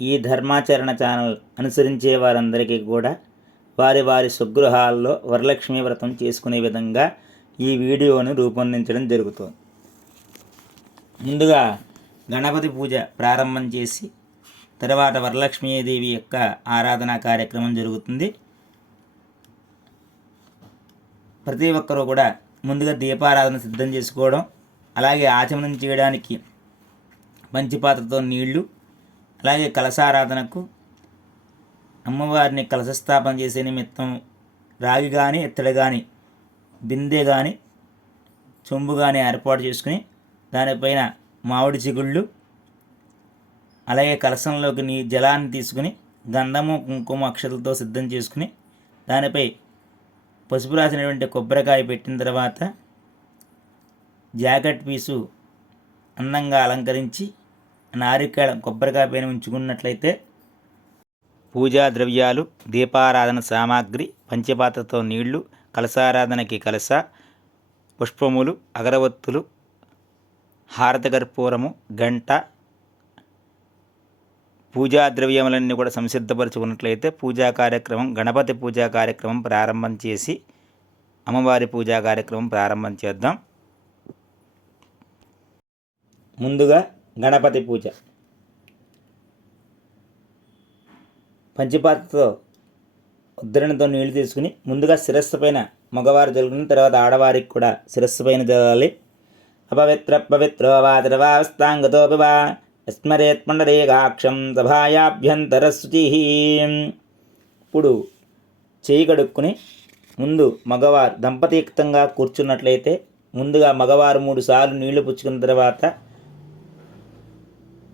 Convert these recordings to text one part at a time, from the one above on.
ఈ ధర్మాచరణ ఛానల్ అనుసరించే వారందరికీ కూడా వారి వారి స్వగృహాల్లో వరలక్ష్మి వ్రతం చేసుకునే విధంగా ఈ వీడియోను రూపొందించడం జరుగుతుంది. ముందుగా గణపతి పూజ ప్రారంభం చేసి తర్వాత వరలక్ష్మీదేవి యొక్క ఆరాధన కార్యక్రమం జరుగుతుంది. ప్రతి ఒక్కరూ కూడా ముందుగా దీపారాధన సిద్ధం చేసుకోవడం అలాగే ఆచమనం చేయడానికి పంచిపాత్రతో నీళ్ళు అలాగే కలశారాధనకు అమ్మవారిని కలశస్థాపన చేసే నిమిత్తం రాగి కానీ ఇత్తడి కానీ బిందె కానీ చెంబు కానీ ఏర్పాటు చేసుకుని దానిపైన మామిడి చిగుళ్ళు అలాగే కలశంలోకి నీ జలాన్ని తీసుకుని గంధము కుంకుమ అక్షతలతో సిద్ధం చేసుకుని దానిపై పసుపు రాసినటువంటి కొబ్బరికాయ పెట్టిన తర్వాత జాకెట్ పీసు అందంగా అలంకరించి నారికేళ కొబ్బరికాయ పైన ఉంచుకున్నట్లయితే పూజా ద్రవ్యాలు దీపారాధన సామాగ్రి పంచపాత్రతో నీళ్ళు కలసారాధనకి కలస పుష్పములు అగరవత్తులు హారతగర్పూరము గంట పూజా ద్రవ్యములన్నీ కూడా సంసిద్ధపరచుకున్నట్లయితే పూజా కార్యక్రమం గణపతి పూజా కార్యక్రమం ప్రారంభం చేసి అమ్మవారి పూజా కార్యక్రమం ప్రారంభం చేద్దాం. ముందుగా గణపతి పూజ. పంచిపాత్రతో ఉద్ధరణతో నీళ్ళు తీసుకుని ముందుగా శిరస్సు పైన మగవారు జరుగుకుని తర్వాత ఆడవారికి కూడా శిరస్సు పైన జరగాలి అపవిత్ర పవిత్రో వాతిరవాస్తాంగతోపి వా పండరేగాక్షం సభాయాభ్యంతర శుచి ఇప్పుడు చేయి కడుక్కుని ముందు మగవారు దంపతియుక్తంగా కూర్చున్నట్లయితే ముందుగా మగవారు మూడు సార్లు నీళ్ళు పుచ్చుకున్న తర్వాత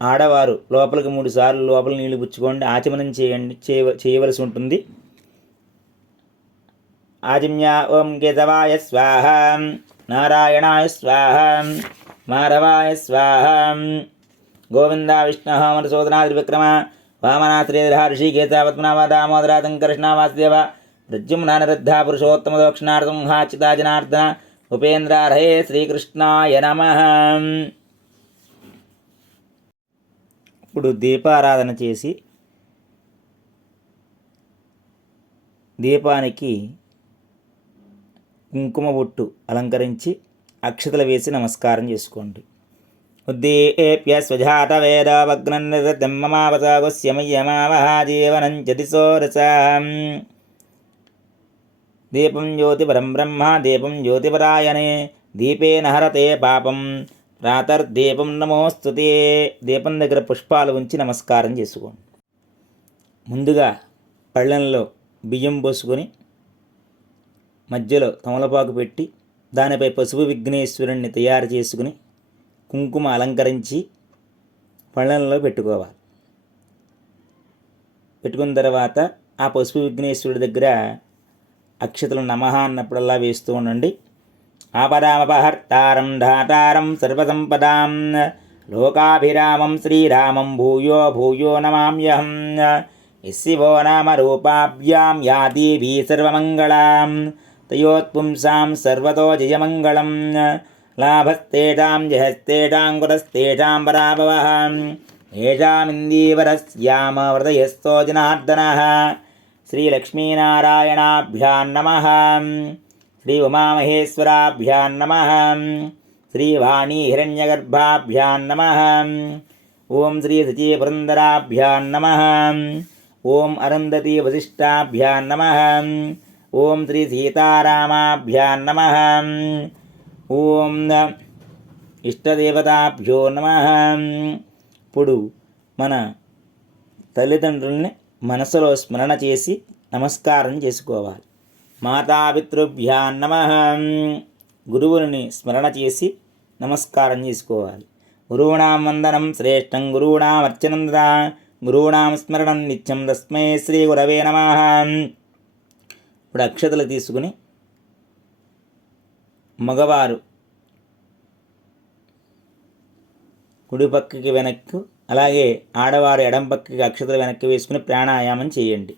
ఆడవారు లోపలికి మూడు సార్లు లోపల నీళ్ళు పుచ్చుకోండి ఆచమనం చేయండి చేయవ చేయవలసి ఉంటుంది. ఆజమ్య ఓం గేదవాయ స్వాహ నారాయణాయ స్వాహ మాధవాయ స్వాహ గోవింద విష్ణు మధుసూదనాది విక్రమ వామనాశ్రీధర ఋషికేత పద్మనాభ దామోదర కృష్ణ వాసుదేవ ప్రద్యుమ్నానరుద్ధ పురుషోత్తమ దక్షిణార్థంహాచితా జనార్దన ఉపేంద్రార్హే శ్రీకృష్ణాయ నమ. ఇప్పుడు దీపారాధన చేసి దీపానికి కుంకుమ బొట్టు అలంకరించి అక్షతలు వేసి నమస్కారం చేసుకోండి. ఉద్దీప్య స్వజాత వేద వగ్ననిర్దమ్మమావసాగుస్యమయ్యమావహ జీవనం చదిసో దీపం జ్యోతిపరం బ్రహ్మ దీపం జ్యోతిపరాయణే దీపే నహరతే పాపం. ప్రాతర్దీపం నమోస్తుతే దీపం దగ్గర పుష్పాలు ఉంచి నమస్కారం చేసుకోండి. ముందుగా పళ్ళెంలో బియ్యం పోసుకొని మధ్యలో తమలపాకు పెట్టి దానిపై పసుపు విఘ్నేశ్వరుణ్ణి తయారు చేసుకుని కుంకుమ అలంకరించి పళ్ళెంలో పెట్టుకోవాలి. పెట్టుకున్న తర్వాత ఆ పసుపు విఘ్నేశ్వరుడి దగ్గర అక్షతలు నమహ అన్నప్పుడల్లా వేస్తూ ఉండండి. आपदामपहर्तारं धातारं सर्वसम्पदां लोकाभिरामं श्रीरामं भूयो भूयो नमाम्यहम्। इस्सिवो नामरूपाभ्यां या देवी सर्वमङ्गलां तयोत्पुंसां सर्वतो जयमङ्गलं लाभस्तेषां जयस्तेषां कुतस्तेषां पराभवः। येषामिन्दीवरस्यामवृतयस्तो जनार्दनः। श्रीलक्ष्मीनारायणाभ्यां नमः। శ్రీ ఉమామహేశ్వరాభ్యాం నమ శ్రీవాణీ హిరణ్యగర్భాభ్యాం నమ ఓం శ్రీ శచీపురందరాభ్యాం నమ ఓం అరుంధతి వశిష్టాభ్యాం నమ ఓం శ్రీ సీతారామాభ్యాం నమ ఓం ఇష్టదేవతాభ్యో నమ ఇప్పుడు మన తల్లిదండ్రుల్ని మనసులో స్మరణ చేసి నమస్కారం చేసుకోవాలి. మాతాపితృభ్యా నమ. గురువుని స్మరణ చేసి నమస్కారం చేసుకోవాలి. గురువుణాం వందనం శ్రేష్టం గురువుణాం అర్చనం తదా గురువుణాం స్మరణం నిత్యం తస్మై శ్రీ గురవే నమ. ఇప్పుడు అక్షతలు తీసుకుని మగవారు కుడి పక్కకి వెనక్కు అలాగే ఆడవారు ఎడం పక్కకి అక్షతలు వెనక్కి వేసుకుని ప్రాణాయామం చేయండి.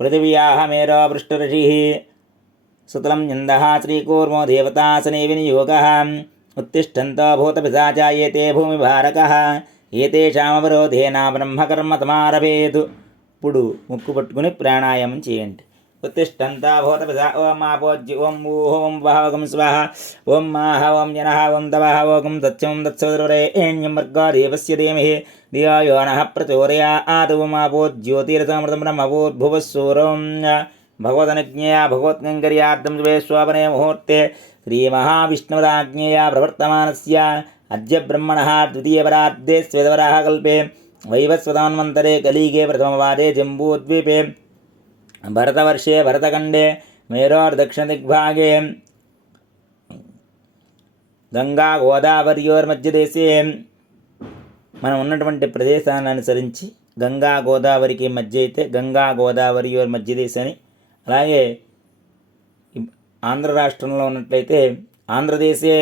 పృథివ్యాహ మేరో పృష్ఠఋషి సుతలం యందః శ్రీకూర్మో దేవతాసనే వినియోగ ఉత్తిష్టంతో భూతపిశాచాయేతే భూమిభారకः ఏతేషామవరోధేన బ్రహ్మకర్మ తమారభేతు ఇప్పుడు ముక్కు పట్టుకుని ప్రాణాయామం చేయండి उत्तिष्ठन्ता भवतपदा ओम् आपोज्य ओं ॐ स्वाहा ओं माह ओं जनः ॐ तवः ओकं दत्स्यं दत्सोदरे एण्यं वर्गादेवस्य देमहे धिया यो नः प्रचोदया आदवमापोज्योतिरथमृतं ब्रह्मवोद्भुवः सूरं भगवदनुज्ञया भगवत्कङ्कर्यार्थं स्वापने मुहूर्ते श्रीमहाविष्णुराज्ञया प्रवर्तमानस्य, अद्य ब्रह्मणः द्वितीयपराद्धे स्वेदवराः कल्पे वैवस्वतान्वन्तरे प्रथमवादे जम्बूद्वीपे భరతఖండే మేరోర్దక్షిణదిగ్భాగే గంగా గోదావరియోర్మధ్యదేశే మనం ఉన్నటువంటి ప్రదేశాన్ని అనుసరించి గంగా గోదావరికి మధ్య అయితే గంగా గోదావరియోర్ మధ్యదేశం అని అలాగే ఆంధ్ర రాష్ట్రంలో ఉన్నట్లయితే ఆంధ్రదేశే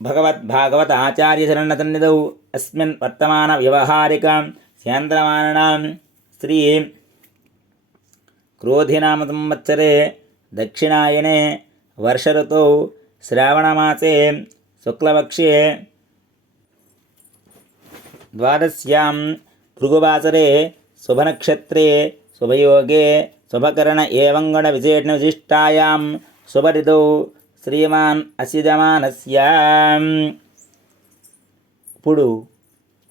భగవత్ భాగవత ఆచార్య శరణతన్నిధౌ అస్మిన్ వర్తమాన వ్యవహారిక శాంద్రమానాం శ్రీ క్రోధినామ సంవత్సరే దక్షిణాయనే వర్షఋతౌ శ్రావణమాసే శుక్లపక్షే ద్వాదశ్యాం భృగువాసరే శుభనక్షత్రే శుభయోగే శుభకరణ ఏవంగణ విశేషణ విశిష్టాయాం శుభరితౌ శ్రీమాన్ అసిజమానస్యాం ఇప్పుడు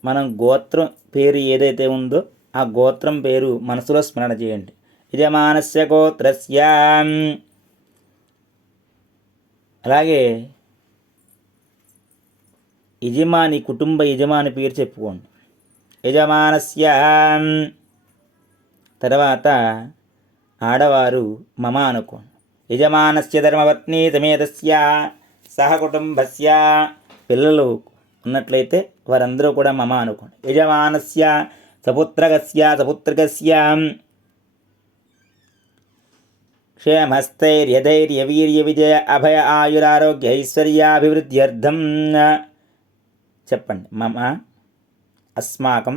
మనం గోత్రం పేరు ఏదైతే ఉందో ఆ గోత్రం పేరు మనసులో స్మరణ చేయండి. యజమానస్య గోత్రస్య అలాగే యజమాని కుటుంబ యజమాని పేరు చెప్పుకోండి. యజమానస్య. తర్వాత ఆడవారు మమ అనుకోండి. యజమానస్య ధర్మపత్ని సమేతస్య సహకుటుంబస్య పిల్లలు ఉన్నట్లయితే వారందరూ కూడా మమ అనుకోండి. యజమానస్య సపుత్రకస్య సపుత్రకస్య క్షేమస్థైర్యధైర్యవీర్య విజయ అభయ ఆయురారోగ్య ఐశ్వర్యాభివృద్ధ్యర్థం. చెప్పండి. మమ అస్మాకం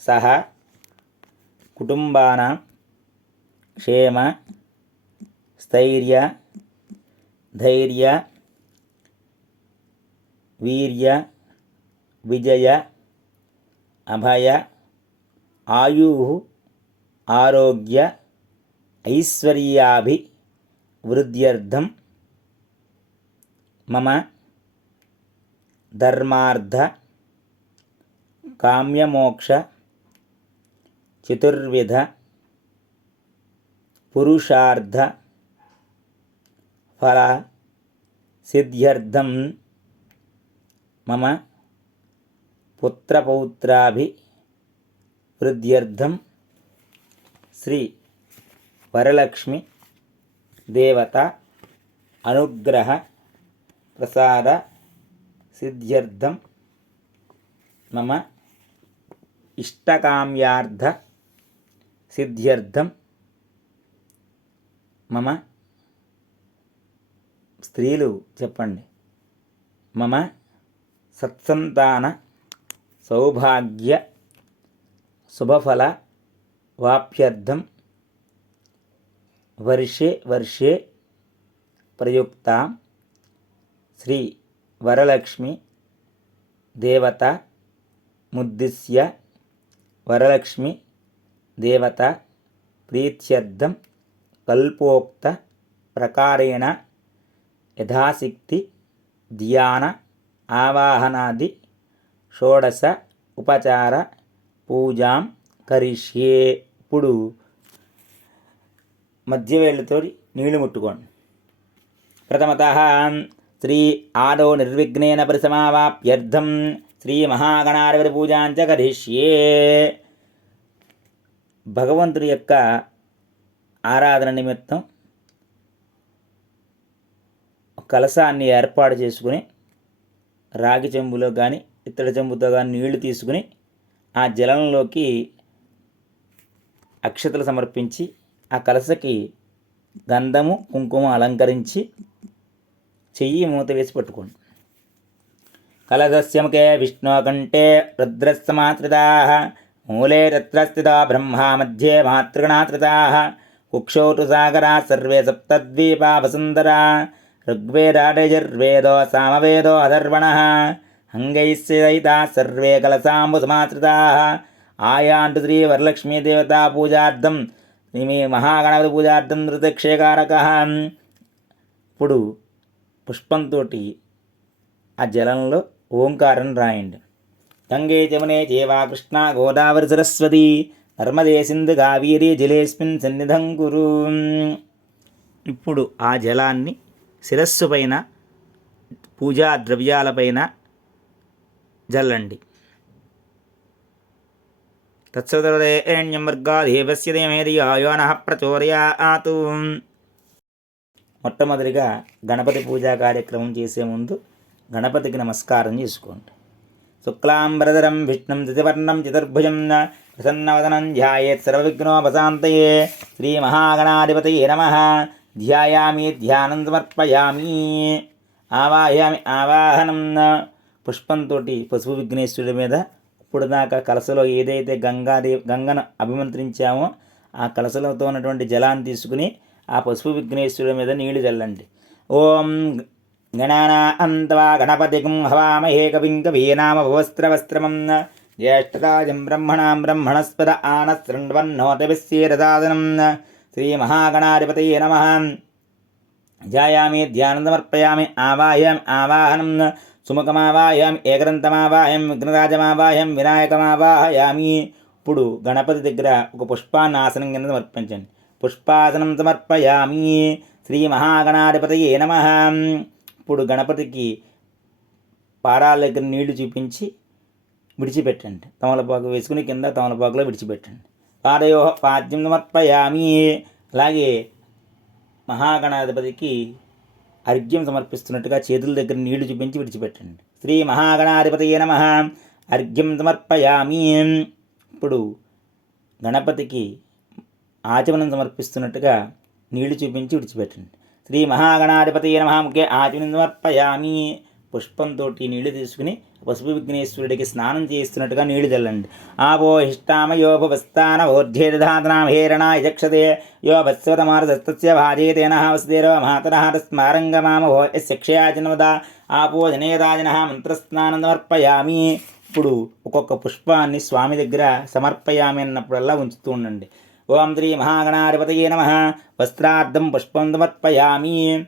సహ కుటుంబాన క్షేమ స్థైర్య ధైర్య వీర్య విజయ అభయ ఆయు ఆరోగ్య ఐశ్వర్యాభివృద్ధ్యర్థం మమ ధర్మార్థ కామ్యమోక్ష చతుర్విధ పురుషార్థ ఫల సిద్ధ్యర్థం మమ పుత్రపౌత్రాభివృద్ధ్యర్థం శ్రీ వరలక్ష్మి దేవత అనుగ్రహ ప్రసాద సిద్ధ్యర్థం మమ ఇష్టకామ్యార్థ సిద్ధ్యర్థం మమ స్త్రీలు చెప్పండి మమ సత్సంతాన సౌభాగ్య శుభఫల వాప్యర్థం వర్షే వర్షే ప్రయుక్త శ్రీ వరలక్ష్మి దేవత ముద్దిశ్య వరలక్ష్మి దేవత ప్రీత్యర్థం కల్పోక్త ప్రకారేణ యథాశక్తి ధ్యాన ఆవాహనాది షోడశ ఉపచార పూజాం కరిష్యే ఇప్పుడు మధ్యవేళ్ళతో నీళ్ళు ముట్టుకోండి. ప్రథమత శ్రీ ఆదో నిర్విఘ్నేన పరిసమావాప్యర్థం శ్రీ మహాగణాధిపతి పూజాంచ కరిష్యే. భగవంతుడి యొక్క ఆరాధన నిమిత్తం కలశాన్ని ఏర్పాటు చేసుకుని రాగి చెంబులో కానీ ఇత్తడి చెంబుతో కానీ నీళ్ళు తీసుకుని ఆ జలంలోకి అక్షతలు సమర్పించి ఆ కలసకి గంధము కుంకుమ అలంకరించి చెయ్యి మూత వేసి పట్టుకోండి. కలశస్య ముఖే విష్ణుకంఠే రుద్రస్సమాశ్రితా మూలే రత్రస్థితా బ్రహ్మా మధ్యే మాతృగణాశ్రితా కుక్షోటు సాగరా సర్వే సప్తద్వీపా వసుందరా ఋగ్వేదాడయజుర్వేదో సామవేదో అధర్వణ అంగైశ్చయితా సర్వే కలసాంబు సమాశ్రితాः ఆయాంటు శ్రీ వరలక్ష్మీదేవతా పూజార్థం శ్రీ మహాగణపతి పూజార్థం నృతక్షేకారక ఇప్పుడు పుష్పంతో ఆ జలంలో ఓంకారం రాయండి. గంగే జమునే జీవా కృష్ణ గోదావరి సరస్వతి నర్మదే సింధు కావేరి జలేస్మిన్ సన్నిధం కురు. ఇప్పుడు ఆ జలాన్ని శిరస్సు పైన పూజా ద్రవ్యాలపైన జల్లండి. తత్సదరేణ్యమర్గాదేవస్య దేమేదియాయోన ప్రచోదయాతు మొట్టమొదటిగా గణపతి పూజా కార్యక్రమం చేసే ముందు గణపతికి నమస్కారం చేసుకోండి. శుక్లాంబరధరం విష్ణుం దితివర్ణం చతుర్భుజం ప్రసన్నవదనం ధ్యాయేత్ సర్వవిఘ్నోపశాంతయే శ్రీ మహాగణాధిపతయే నమ. ధ్యాయామి ధ్యానం సమర్పయామి. ఆవాహయామి ఆవాహనం. పుష్పంతో పశువు విఘ్నేశ్వరుడి మీద ఇప్పుడు దాకా కలసలో ఏదైతే గంగాదేవి గంగను అభిమంత్రించామో ఆ కలసలతో ఉన్నటువంటి జలాన్ని తీసుకుని ఆ పసుపు విఘ్నేశ్వరుడి మీద నీళ్ళు చల్లండి. ఓం గణానా అంతవా గణపతి హవామహే కవిం కవీనామ భవస్త్రవస్త్రమం జ్యేష్ఠరాజం బ్రహ్మణాం బ్రహ్మణస్పద ఆనశృణ్వన్నోతవిశీరదాదనం శ్రీమహాగణాధిపతయ నమ. ధ్యాయామి ధ్యానం సమర్పయామి ఆవాహయామి ఆవాహనం సుముఖమావాహయం ఏకరంతమావాహయం విఘ్నరాజమావాహయం వినాయకమావాహయామి. ఇప్పుడు గణపతి దగ్గర ఒక పుష్పాన్ని ఆసనం కింద సమర్పించండి. పుష్పాసనం సమర్పయామి. శ్రీ మహాగణాధిపతయే నమ. ఇప్పుడు గణపతికి పారాల దగ్గర నీళ్ళు చూపించి విడిచిపెట్టండి. తమలపాకు వేసుకుని కింద తమలపాకులో విడిచిపెట్టండి. పాదయోహ పాద్యం సమర్పయామి. అలాగే మహాగణాధిపతికి అర్ఘ్యం సమర్పిస్తున్నట్టుగా చేతుల దగ్గర నీళ్ళు చూపించి విడిచిపెట్టండి. శ్రీ మహాగణాధిపతయే నమ. అర్ఘ్యం సమర్పయామి. ఇప్పుడు గణపతికి ఆచమనం సమర్పిస్తున్నట్టుగా నీళ్ళు చూపించి విడిచిపెట్టండి. శ్రీ మహాగణాధిపతి నమ. ముఖ్య ఆచమనం సమర్పయామి. పుష్పంతో నీళ్ళు తీసుకుని పసుపు విఘ్నేశ్వరుడికి స్నానం చేస్తున్నట్టుగా నీళ్ళు చల్లండి ఆపో హిష్టామయో భువస్థాన ఓర్ధ్యేదాతనాం యక్షతే యో భత్స్వతమారదస్తస్య భాజేతేన వసుదేరో మాతరః తస్మారంగమామ భో జన్మద ఆపో జనేదాజన మంత్రస్నానం సమర్పయామి ఇప్పుడు ఒక్కొక్క పుష్పాన్ని స్వామి దగ్గర సమర్పయామి అన్నప్పుడల్లా ఉంచుతూ ఉండండి. ఓం శ్రీ మహాగణాధిపతయే నమ. వస్త్రార్థం పుష్పం సమర్పయామి.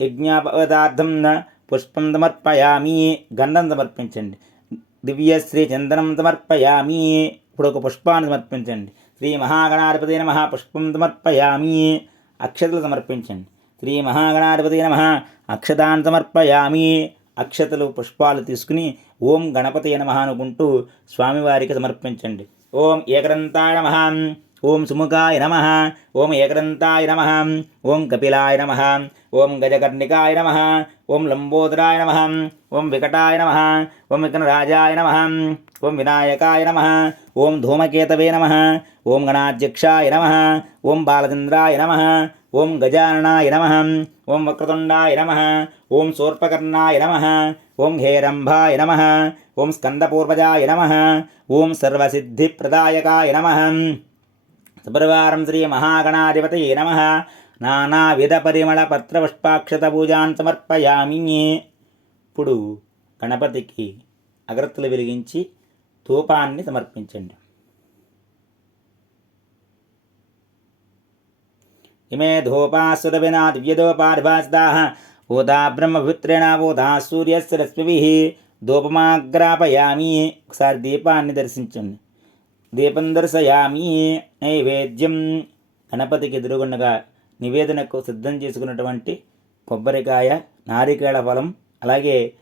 యజ్ఞాపదార్థం పుష్పం సమర్పయామి గంధం సమర్పించండి. దివ్యశ్రీ చందనం సమర్పయామి ఇప్పుడు ఒక పుష్పాన్ని సమర్పించండి. శ్రీ మహాగణాధిపతి నమ పుష్పం సమర్పయామి అక్షతలు సమర్పించండి. శ్రీ మహాగణాధిపతి నమ అక్షతాన్ని సమర్పయామి అక్షతలు పుష్పాలు తీసుకుని ఓం గణపతి నమ అనుకుంటూ స్వామివారికి సమర్పించండి. ఓం ఏకరంతాయ నమ ఓం సుముఖాయ నమ ఓం ఏకరంతాయ నమ ఓం కపిలాయ నమ ఓం గజకర్ణికాయ నమ ఓం లంబోదరాయ నమ ఓం వికటాయ నమ ఓం విఘ్నరాజాయ నమ ఓం వినాయకాయ నమ ఓం ధూమకేతవే నమ ఓం గణాధ్యక్షాయ నమ ఓం బాలచంద్రాయ నమ ఓం గజాననాయ నమ ఓం వక్రతుండాయ నమ ఓం శూర్పకర్ణాయ నమ ఓం హేరంభాయ నమ ఓం స్కందపూర్వజాయ నమ ఓం సర్వసిద్ధిప్రదాయకాయ నమ సుప్రవారం శ్రీ మహాగణాధిపతి నమ నానావిధ పరిమళ పత్రపుష్పాక్షత పూజాన్ సమర్పయామి. ఇప్పుడు గణపతికి అగరత్తులు వెలిగించి ధూపాన్ని సమర్పించండి. ఇమే ధూపాసురవినా దివ్యధూపాధిభాసితాः ఊదా బ్రహ్మపుత్రేణ ఊదా సూర్యస్ రశ్మిభిः. ధూపమాగ్రాపయామి. ఒకసారి దీపాన్ని దర్శించండి. దీపం దర్శయామి. నైవేద్యం. గణపతికి ఎదురుగుండగా నివేదనకు సిద్ధం చేసుకున్నటువంటి కొబ్బరికాయ నారికేళ ఫలం అలాగే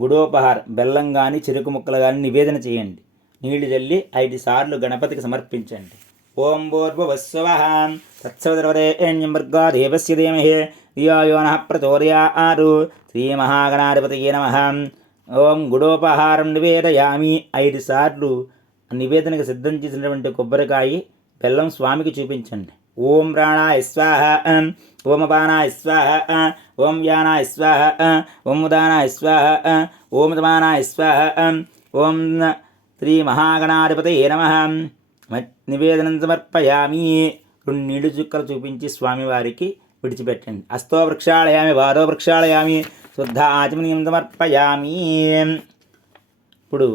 గుడోపహార్ బెల్లం కానీ చెరుకు ముక్కలు కానీ నివేదన చేయండి. నీళ్ళు చల్లి ఐదు సార్లు గణపతికి సమర్పించండి. ఓం భూర్భువస్వ తత్సవదర్వరేణ్యం దేవస్య ధీమహే ధియోయోన ప్రచోర్యా ఆరు శ్రీ శ్రీమహాగణాధిపతయే నమ. ఓం గుడోపహారం నివేదయామి. ఐదు సార్లు నివేదనకు సిద్ధం చేసినటువంటి కొబ్బరికాయ బెల్లం స్వామికి చూపించండి. ఓం ప్రాణాయ స్వాహ ఓం అపానాయ స్వాహ ఓం వ్యానాయ స్వాహ ఓం ఉదానాయ స్వాహ ఓం తమానాయ స్వాహ ఓం శ్రీ మహాగణాధిపతయే నమ నివేదనం సమర్పయామి. రెండు నీళ్ళు చుక్కలు చూపించి స్వామివారికి విడిచిపెట్టండి. అస్తో వృక్షాళయామి వాదో వృక్షాళయామి శుద్ధ ఆచమనీయం సమర్పయామి. ఇప్పుడు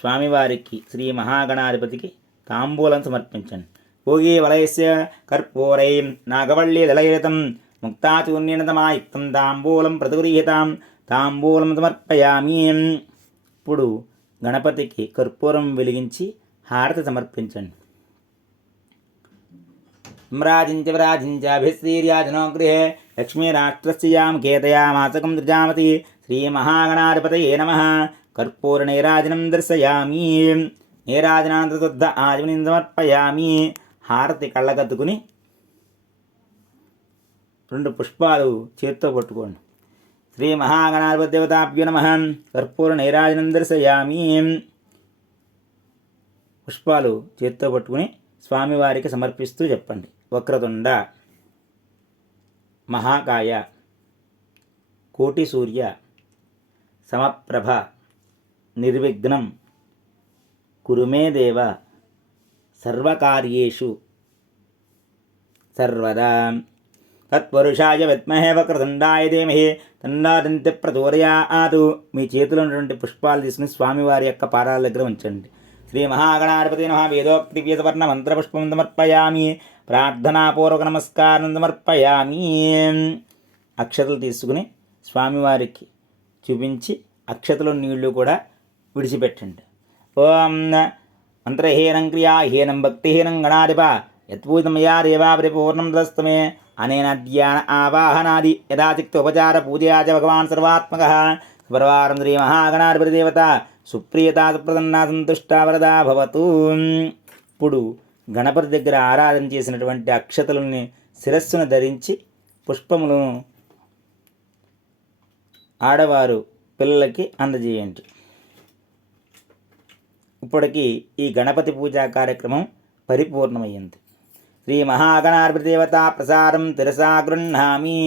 స్వామివారికి శ్రీ మహాగణాధిపతికి తాంబూలం సమర్పించండి. భోగి వలయస్య కర్పూరై నాగవల్లి దళయతం ముక్తాచూర్ణేన తమాయుక్తం తాంబూలం ప్రతిగృహీతాం తాంబూలం సమర్పయామి ఇప్పుడు గణపతికి కర్పూరం వెలిగించి హారతి సమర్పించండి म्राजिञ्च व्राजिञ्चाभिश्रीर्याजनो गृहे लक्ष्मीराष्ट्रस्य यां केतयामासकं दृजामति श्रीमहागणाधिपतये नमः कर्पूरनैराजनं दर्शयामि నీరాజనానంతశుద్ధ ఆజమని సమర్పయామి హారతి కళ్ళగద్దుకుని రెండు పుష్పాలు చేత్తో పట్టుకోండి శ్రీ మహాగణాధిపతి దేవతాభ్యో నమ. కర్పూర నైరాజనం దర్శయామి. పుష్పాలు చేత్తో పట్టుకుని స్వామివారికి సమర్పిస్తూ చెప్పండి. వక్రతుండ మహాకాయ కోటి సూర్య సమప్రభ నిర్విఘ్నం కురుమే దేవ సర్వకార్యేషు. సర్వదా. తత్పురుషాయ విద్మహే వక్రతుండాయ ధీమహి. తన్నాదంతి ప్రచోదయాతు మీ చేతిలో ఉన్నటువంటి పుష్పాలు తీసుకుని స్వామివారి యొక్క పాదాల దగ్గర ఉంచండి. శ్రీ మహాగణాధిపతి నమ. వేదోక్తి పీతవర్ణ మంత్రపుష్పం సమర్పయామి ప్రార్థనాపూర్వక నమస్కారం సమర్పయామి అక్షతలు తీసుకుని స్వామివారికి చూపించి అక్షతలు నీళ్ళు కూడా విడిచిపెట్టండి. ఓం మంత్రహీనం క్రియాహీనం భక్తిహీనం గణాధిప యత్పూజితం మయా దేవా పరిపూర్ణం తస్తమే అనేన ధ్యాన ఆవాహనాది యథాతిక్త ఉపచార పూజయా చ భగవాన్ సర్వాత్మక పరవారం శ్రీ మహాగణాధిపతి దేవత సుప్రియతా సుప్రసన్నా సంతుష్టా వరదా భవతు ఇప్పుడు గణపతి దగ్గర ఆరాధన చేసినటువంటి అక్షతలని శిరస్సును ధరించి పుష్పములను ఆడవారు పిల్లలకి అందజేయండి. ఇప్పటికి ఈ గణపతి పూజా కార్యక్రమం పరిపూర్ణమైంది శ్రీ మహాగణాధిపతి ప్రసారం తిరసా గృహ్ణామి.